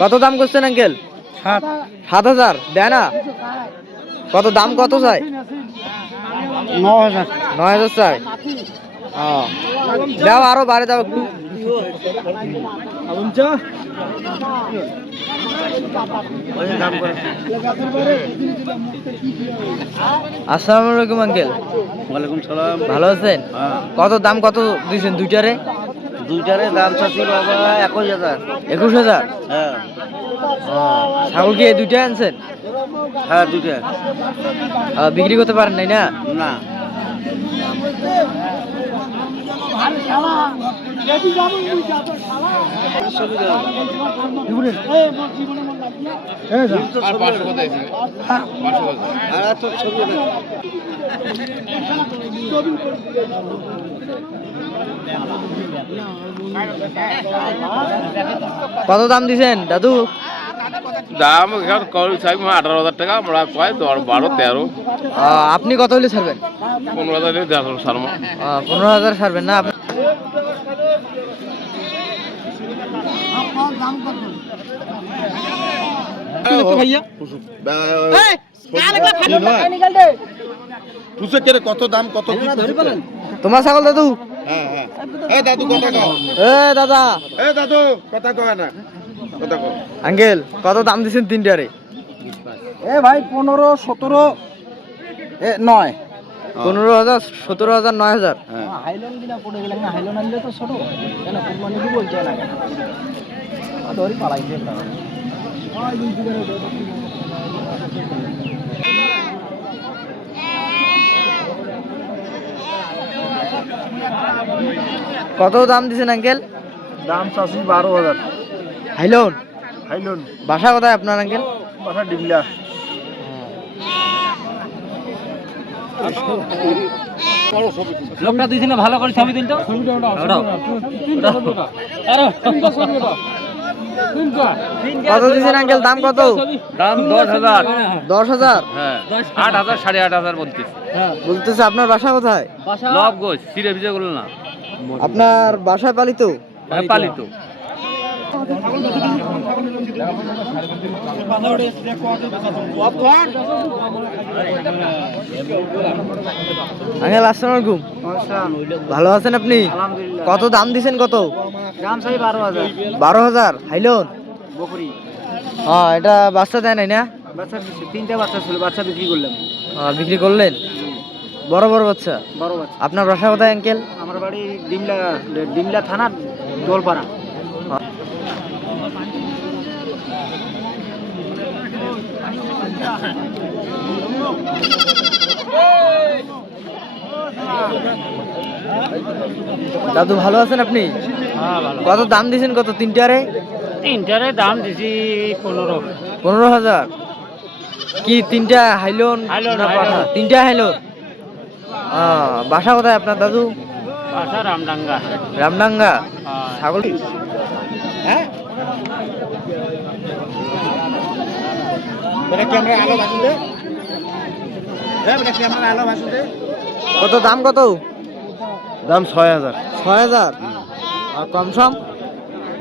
কত দাম করছেন আঙ্কেল? 7,000 দেয় না? কত দাম কত চাই? 9,000 চাই। দাও আরো বাড়ে দাও একটু। আসসালামু আলাইকুম আঙ্কেল। ওয়ালাইকুম সালাম। ভালো আছেন? কত দাম কত দিয়েছেন দুইটারে? দুইটারে দাম চাচ্ছি বাবা 21,000। 21,000? হ্যাঁ। ছাগল কি এই দুইটাই আনছেন? হ্যাঁ দুইটা। বিক্রি করতে পারেন নাই না? না। কত দাম দিছেন দাদু? দাম এখন কল চাইব 18,000 টাকা, আমরা কয় 12, 13। আপনি কত হলে ছাড়বেন? 15,000 ছাড়বো। 15,000 ছাড়বেন না? কত দাম কত? তোমার ছাগল দাদু? দাদু কথা কও। দাদা দাদু কথা কয় না, কথা কও। আঙ্কেল কত দাম দিছেন তিনটারে? ভাই 15, 17, 9। 15,000, 17,000, 9,000। হাইলন দিনা পড়ে গেল না, হাইলন আনলে তো ছোট কেন কুরবানি কি বলছে না কেন ধরি পালাইছে না। কত দাম দিছেন আঙ্কেল? দাম চাচ্ছি 12,000। হাইলন? হাইলন। বাসা কোথায় আপনার আঙ্কেল? বাসা ডিমলা। লোকটা দিছি না ভালো করে ছবি দিন তো। কত দিছেন আঙ্কেল? দাম কত? দাম 10,000। 10,000? হ্যাঁ 8,000, 8,500 বলতিস। বলতেছে আপনার বাসা কোথায়? লব গোছ সিরে ভিজে করল না। আপনার বাসায় পালিত? হ্যাঁ পালিত। আঙ্কেল আসসালামু আলাইকুম। ভালো আছেন আপনি? কত দাম দিছেন? কত দাম চাই 12,000। 12,000? হাইলন? বকরি। এটা বাচ্চা দেয় নাই না? বাচ্চা দিছি, 3টা বাচ্চা ছিল, বাচ্চা বিক্রি করলাম। বিক্রি করলেন? বড় বড় বাচ্চা? বড় বাচ্চা। আপনার বাসা কোথায় আঙ্কেল? আমার বাড়ি ডিমলা, ডিমলা থানা, দোলপাড়া। দাদু ভালো আছেন আপনি? কত দাম দিছেন? কত তিনটারে? তিনটারে দাম দিছি 15। 15,000? কি তিনটা হাইলন না পাঠা? তিনটা হাইলন। বাসা কোথায় আপনার দাদু? বাসা রামডাঙ্গা। রামডাঙ্গা? ছাগল? হ্যাঁ বেটা ক্যামেরা আলো ভাসুন দে। বেটা ক্যামেরা আলো ভাসুন দে। কত দাম? কত দাম 6,000। 6,000? আর কম সম?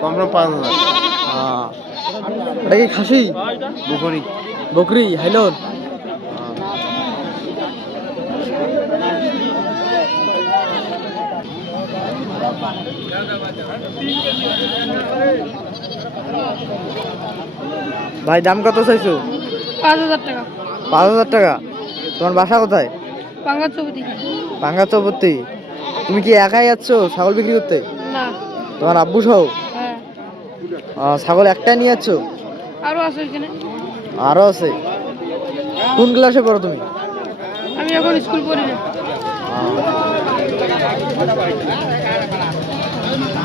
কম দাম 5,000। এটা কি খাসি? বকরি। বকরি হাইলন? ভাই দাম কত চাইছো? 5,000 টাকা। 5,000 টাকা? তোমার বাসা কোথায়? পাঙ্গাচৌবতী। পাঙ্গাচৌবতী? তুমি কি একাই যাচ্ছ ছাগল বিক্রি করতে? না। তোমার আব্বু সহ? হ্যাঁ। ছাগল একটাই নিয়ে যাচ্ছ? আরো আছে এখানে। আরো আছে? কোন ক্লাসে পড়ো তুমি? আমি এখন স্কুল পড়ি না।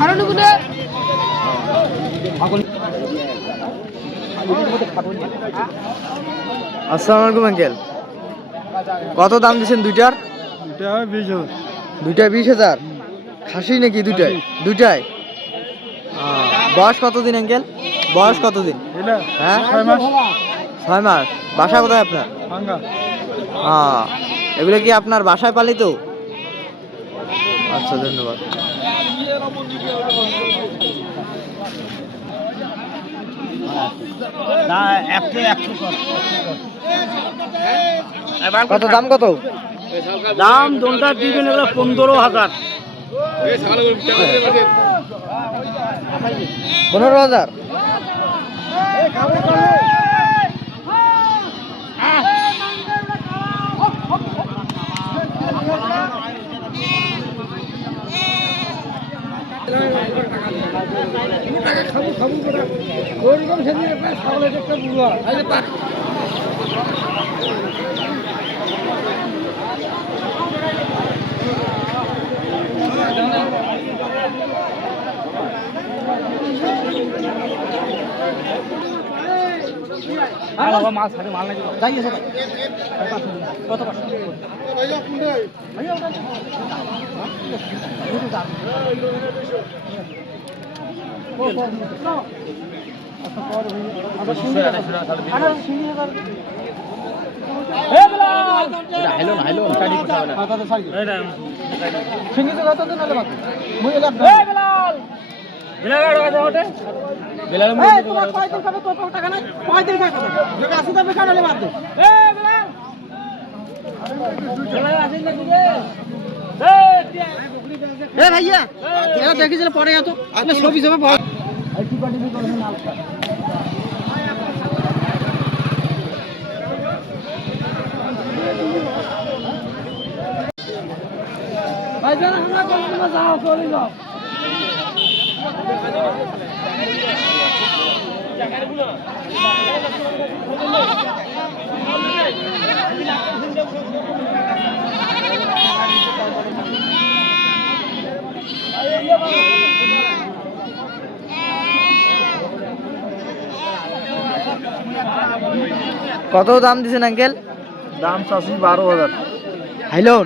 আরো নিকুদে। আসসালামু আলাইকুম আঙ্কেল। কত দাম দিচ্ছেন দুইটার? দুইটা 20,000? খাসি নাকি দুইটাই? দুইটাই? বয়স কতদিন আঙ্কেল? বয়স কতদিন? হ্যাঁ 6 মাস। বাসা কোথায় আপনার? এগুলো কি আপনার বাসায় পালিত? আচ্ছা ধন্যবাদ। কত দাম কত? দাম দোনটা দিবেন এগুলো 15,000। 15,000। মাল ছাড়ে মাল নাকি যাই আছে কত ভাইয়া দেখেছিল পরে এত ছবি ছবি ভাই যাও চলে যাও। কত দাম দিছেন আঙ্কেল? দাম চাচ্ছি 12,000। হাইলন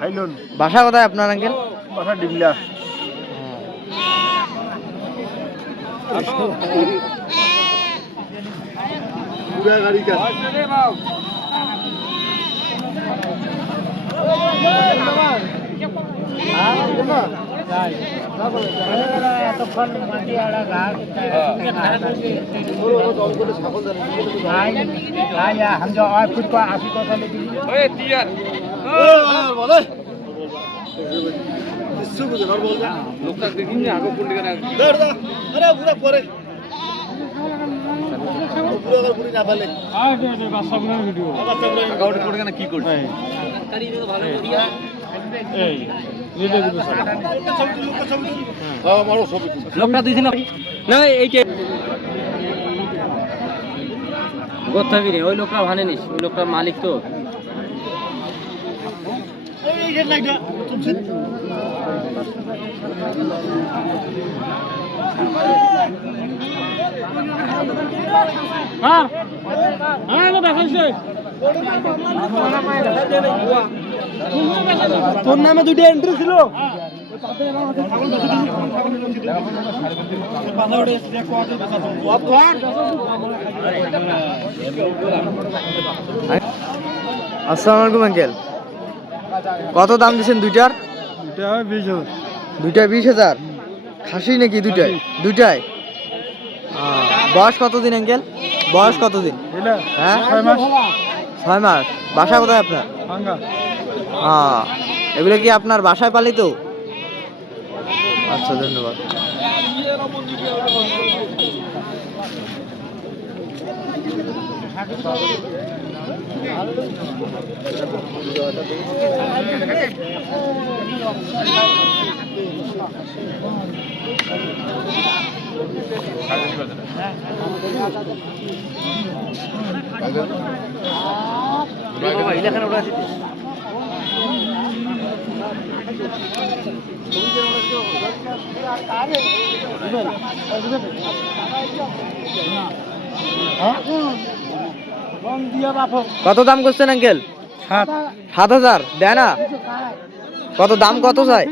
হাইলুন বাসা কোথায় আপনার আঙ্কেল? বাসা ডিবলা। কি করছে লোকটা দিয়েছি না এইটা গোথাবি রে ওই লোকটা ভালো নিস ওই লোকটার মালিক তো তোর নামে দুটো এন্ট্রি ছিল। আসসালামু আলাইকুম আঙ্কেল, কত দাম দিচ্ছেন দুইটার? দুইটায় 20,000। খাসি নাকি দুইটায়? দুইটায়। বয়স কতদিন আঙ্কেল? বয়স কতদিন? হ্যাঁ 6 মাস। বাসা কোথায় আপনার? এগুলো কি আপনার বাসায় পালিত? আচ্ছা ধন্যবাদ। কত দাম করছেন আঙ্কেল? 7,000 দেয় না? কত দাম কত চাই?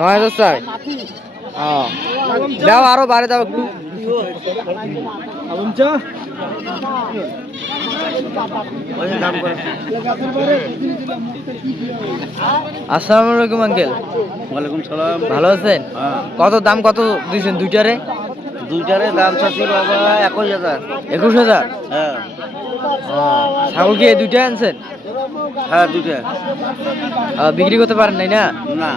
9,000 চাই। দাও আরো বাড়ে দাও একটু। আসসালামু আলাইকুম আঙ্কেল। ওয়ালাইকুম সালাম। ভালো আছেন? কত দাম কত দিয়েছেন দুইটারে? দুইটারে দাম চাচ্ছি বাবা 21,000। 21,000? হ্যাঁ ছাগল কি এই দুইটা আনছেন? হ্যাঁ দুইটা। বিক্রি করতে পারেন নাই না? না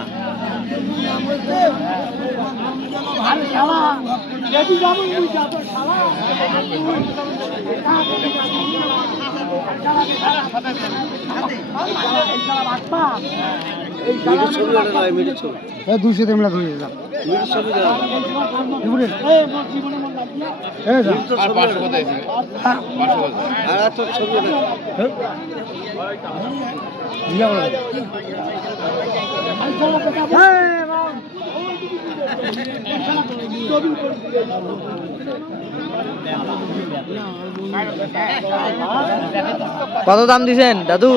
আর 500 কোথায় ছিল? 500 কোথায়? কত দাম দিছেন দাদু?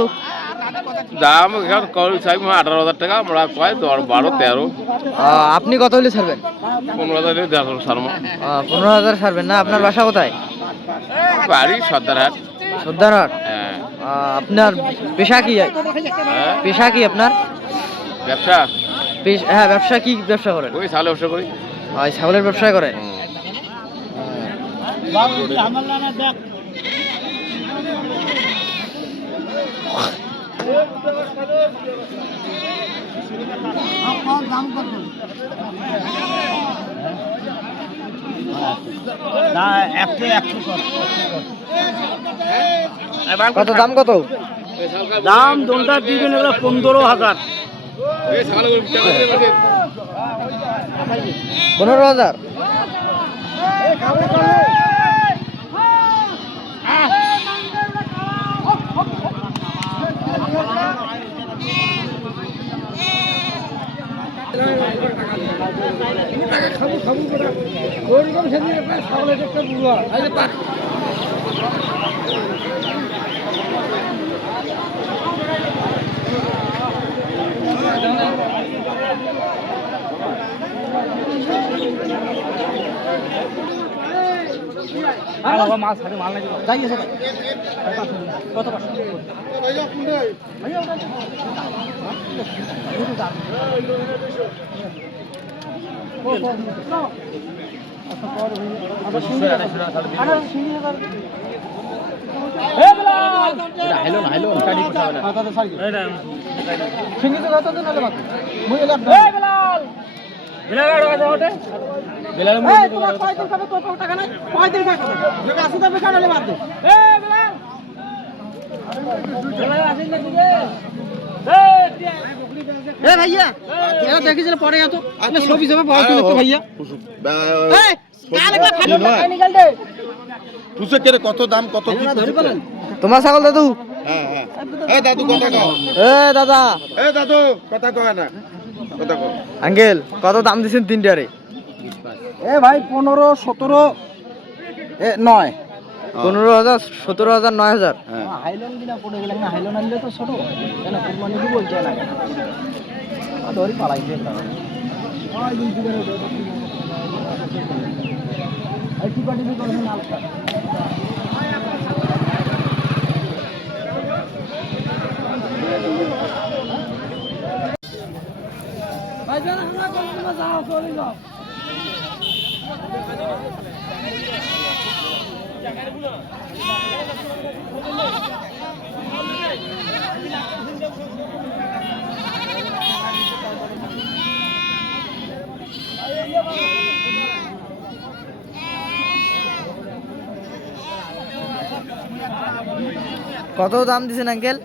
দাম এখন কল চাই 18,000 টাকা, আমরা কয় 12 13 আপনি কত হলে ছাড়বেন? 15,000 দেখো শর্মা 15,000 ছাড়বেন না? আপনার বাসা কোথায়? বাড়ি সর্দারহাট। সর্দারহাট? হ্যাঁ। আপনার পেশা কি? হ্যাঁ, পেশা কি আপনার? ব্যবসা হ্যাঁ, ব্যবসা কি ব্যবসা করেন? ওই ছাগলের ব্যবসা করি। ছাগলের ব্যবসা করেন? কত দাম কত? দাম দোনটা দিবেন 15,000। 15,000? ভাইয়া দেখেছিল পরে এত ছবি ছবি ভাইয়া কত দাম কত তোমার ছাগল দাদু? হ্যাঁ হ্যাঁ দাদু কথা কও। দাদা দাদু কথা কয় না, কথা কও। আঙ্কেল কত দাম দিচ্ছেন তিনটারে? ভাই 15, 17, 9। 15,000, 17,000, 9,000? হাইলন দিনা পড়ে গেলাম না, হাইলন আনলে তো ছোট কেন কুরবানি কি বলছে না কেন ধরি পালাইছে কত দাম দিছেন আঙ্কেল?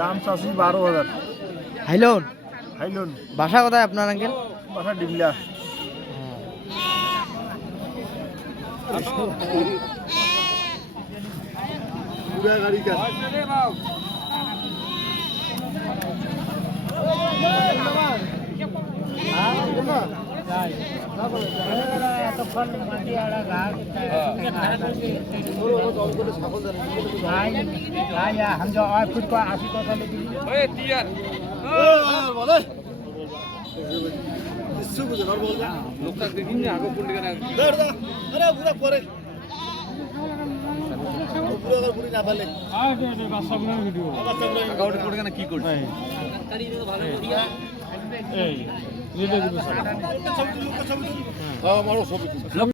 দাম চাষি 12,000। হাইলন? হাইলন। বাসা কোথায় আপনার আঙ্কেল? বাসা ডিগলা। পুরা গাড়ি কাজ আমার ছবি